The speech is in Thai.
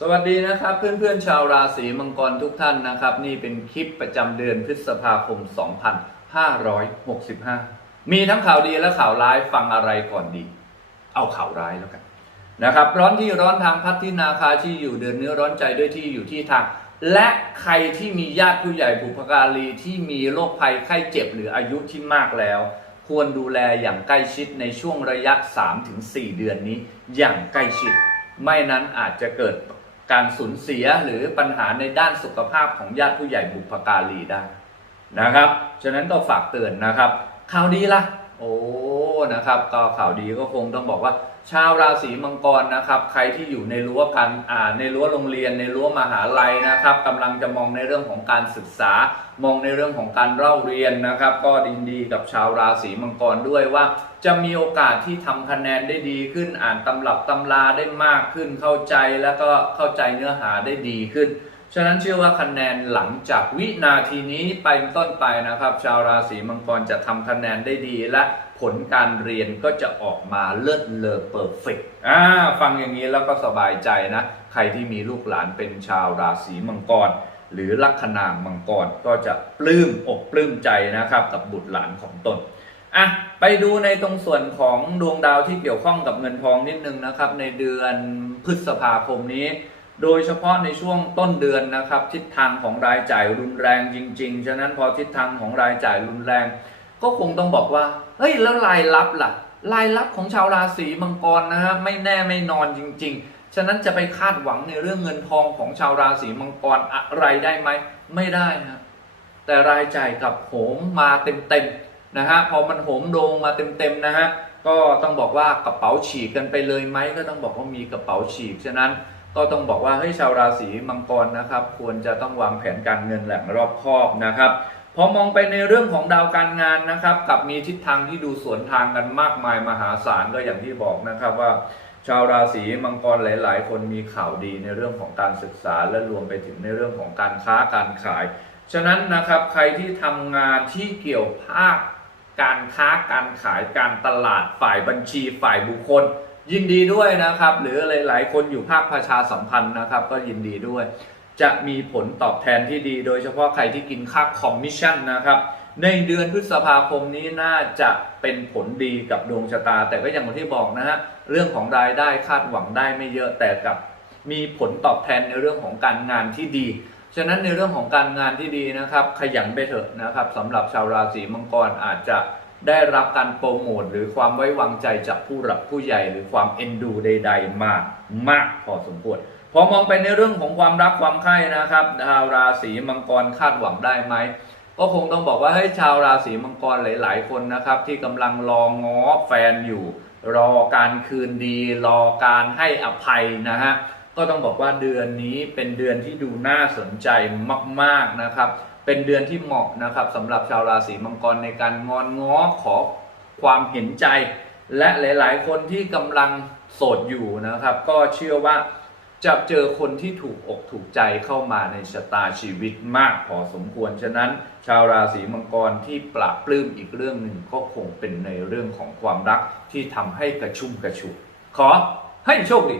สวัสดีนะครับเพื่อนๆชาวราศีมังกรทุกท่านนะครับ นี่เป็นคลิปประจำเดือนพฤษภาคม 2565 มีทั้งข่าวดีและข่าวร้ายฟังอะไรก่อนดี เอาข่าวร้ายแล้วกันนะครับร้อนที่ร้อนทางพัฒนาคาที่อยู่เดือนเนื้อร้อนใจด้วยที่อยู่ที่ทาง และใครที่มีญาติผู้ใหญ่บุพการีที่มีโรคภัยไข้เจ็บหรืออายุที่มากแล้ว ควรดูแลอย่างใกล้ชิดในช่วงระยะ 3-4 เดือนนี้อย่างใกล้ชิด ไม่นั้นอาจจะเกิด การสูญเสียหรือปัญหาในด้านสุขภาพของญาติผู้ใหญ่บุพการีได้นะครับ ฉะนั้นก็ฝากเตือนนะครับ ข่าวดีล่ะ โอ้นะครับก็ข่าวดีก็คงต้องบอกว่า ชาวราศีมังกรนะครับ ใครที่อยู่ในรั้วการอ่าในรั้วโรงเรียนในรั้วมหาลัยนะครับกำลังจะมองในเรื่องของการศึกษา มองในเรื่องของการเล่าเรียนนะครับ ก็ดินดีกับชาวราศีมังกรด้วยว่า จะมีโอกาสที่ทำคะแนนได้ดีขึ้น อ่านตำรับตำราได้มากขึ้น เข้าใจแล้วก็เข้าใจเนื้อหาได้ดีขึ้น ฉะนั้นเชื่อว่าคะแนนหลังจากวินาทีนี้ไปต้นไปนะครับ ชาวราศีมังกรจะทำคะแนนได้ดีและผลการเรียนก็จะออกมาเลิศเลอเพอร์เฟกต์อ่าฟังอย่างนี้แล้วก็สบายใจนะ ใครที่มีลูกหลานเป็นชาวราศีมังกร หรือลัคนามังกรก็จะปลื้มอกปลื้มใจนะครับกับบุตรหลานของตน อะไปดูในตรงส่วนของดวงดาวที่เกี่ยวข้องกับเงินทองนิดนึงนะครับ ในเดือนพฤษภาคมนี้ โดยเฉพาะในช่วงต้นเดือนนะครับ ทิศทางของรายจ่ายรุนแรงจริง ๆ ฉะนั้นพอทิศทางของรายจ่ายรุนแรง ก็คงต้องบอกว่าเฮ้ยแล้วรายรับล่ะ รายรับของชาวราศีมังกรนะฮะไม่แน่ไม่นอนจริง ๆ ฉะนั้นจะไปคาดหวังในเรื่องเงินทองของชาวราศีมังกรอะไรได้ไหมไม่ได้ฮะแต่รายจ่ายกับโหมมาเต็มๆ นะฮะพอมันโหมโรงมาเต็มๆนะฮะก็ต้องบอกว่ากระเป๋าฉีกกันไปเลยไหมก็ต้องบอกว่ามีกระเป๋าฉีกฉะนั้นก็ต้องบอกว่าเฮ้ยชาวราศีมังกรนะครับ ควรจะต้องวางแผนการเงินแหล่งรอบคอบนะครับพอมองไปในเรื่องของดาวการงานนะครับกับมีทิศทางที่ดูสวนทางกันมากมายมหาศาลก็อย่างที่บอกนะครับว่า ชาวราศีมังกรหลาย ๆ คนมีข่าวดีในเรื่องของการศึกษาและรวมไปถึงในเรื่องของการค้าการขาย ฉะนั้นนะครับใครที่ทำงานที่เกี่ยวภาค การค้าการขายการตลาดฝ่ายบัญชีฝ่ายบุคคล ยินดีด้วยนะครับ หรือหลาย ๆ คนอยู่ภาคประชาสัมพันธ์นะครับ ก็ยินดีด้วย จะมีผลตอบแทนที่ดี โดยเฉพาะใครที่กินค่าคอมมิชชั่นนะครับในเดือนพฤษภาคมนี้น่าจะเป็นผลดีกับดวงชะตา แต่ก็อย่างที่บอกนะฮะเรื่องของรายได้คาดหวังได้ไม่เยอะแต่กับมีผลตอบแทนในเรื่องของการงานที่ดี ฉะนั้นในเรื่องของการงานที่ดีนะครับ ขยันไปเถอะนะครับสำหรับชาวราศีมังกรอาจจะได้รับการโปรโมทหรือความไว้วางใจจากผู้หลักผู้ใหญ่ หรือความเอ็นดูใด ๆ มากมากพอสมควรพอมองไปในเรื่องของความรักความใคร่นะครับชาวราศีมังกรคาดหวังได้ไหมก็คงต้องบอกว่าให้ชาวราศีมังกรหลาย ๆ คนนะครับ ที่กำลังรอง้อแฟนอยู่ รอการคืนดี รอการให้อภัยนะฮะ ก็ต้องบอกว่าเดือนนี้เป็นเดือนที่ดูน่าสนใจมากๆนะครับ เป็นเดือนที่เหมาะนะครับสำหรับชาวราศีมังกรในการงอนง้อขอความเห็นใจ และหลาย ๆ คนที่กำลังโสดอยู่นะครับ ก็เชื่อว่าจะเจอคนที่ถูกอกถูกใจเข้ามาในชะตาชีวิตมากพอสมควร ฉะนั้น ชาวราศีมังกรที่ปราบปลื้มอีกเรื่องหนึ่งก็คงเป็นในเรื่องของความรักที่ทำให้กระชุ่มกระชุบขอให้โชคดี